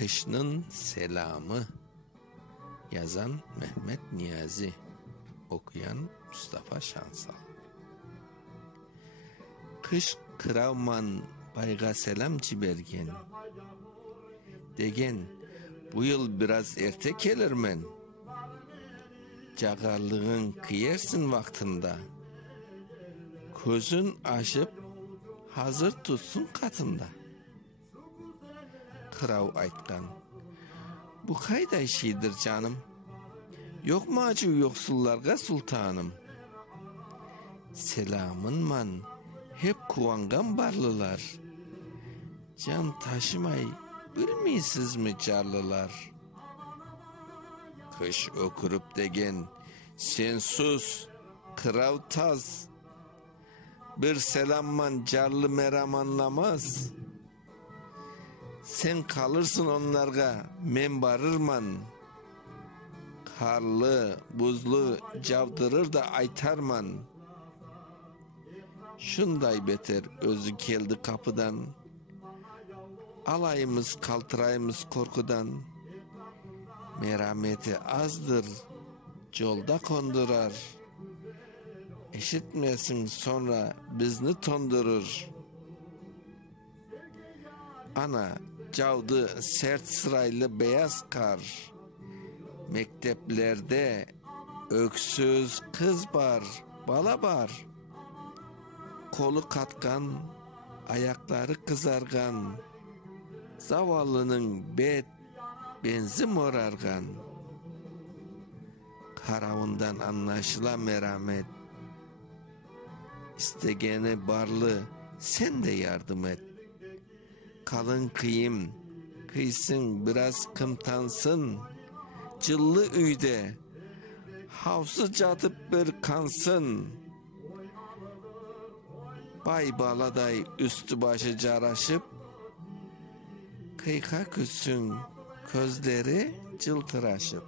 Kışnın Selamı. Yazan Mehmet Niyazi. Okuyan Mustafa Şansal. Kış kıravman bayga selam cibergen. Degen bu yıl biraz erte gelirmen. Cagarlığın kıyersin vaktinde. Közün açıp hazır tutsun katında. Kırav aytkan. Bu kayday şeydir canım. Yok mu acı yoksullarga sultanım. Selamın man hep kuvangan barlılar. Can taşımay bilmeysiz mi carlılar. Kış okurup degen sen sus kırav taz. Bir selamman carlı meram anlamaz. Sen kalırsın onlarga men barırman. Karlı buzlu cavdırır da aytarman. Şunday beter özü geldi kapıdan. Alayımız kaltırayımız korkudan. Merhameti azdır yolda kondurar. Eşitmesin sonra bizni tondurur. Ana cavdı sert sıraylı beyaz kar. Mekteplerde öksüz kız var, bala var. Kolu katkan, ayakları kızargan. Zavallının benzi morargan. Karavundan anlaşılan merhamet. İstegene barlı sen de yardım et. Kalın kıyım, kıysın biraz kımtansın. Cıllı üyde havsız yatıp bir kansın. Bay baladay üstü başı caraşıp kıyka küssün közleri cıltıraşıp.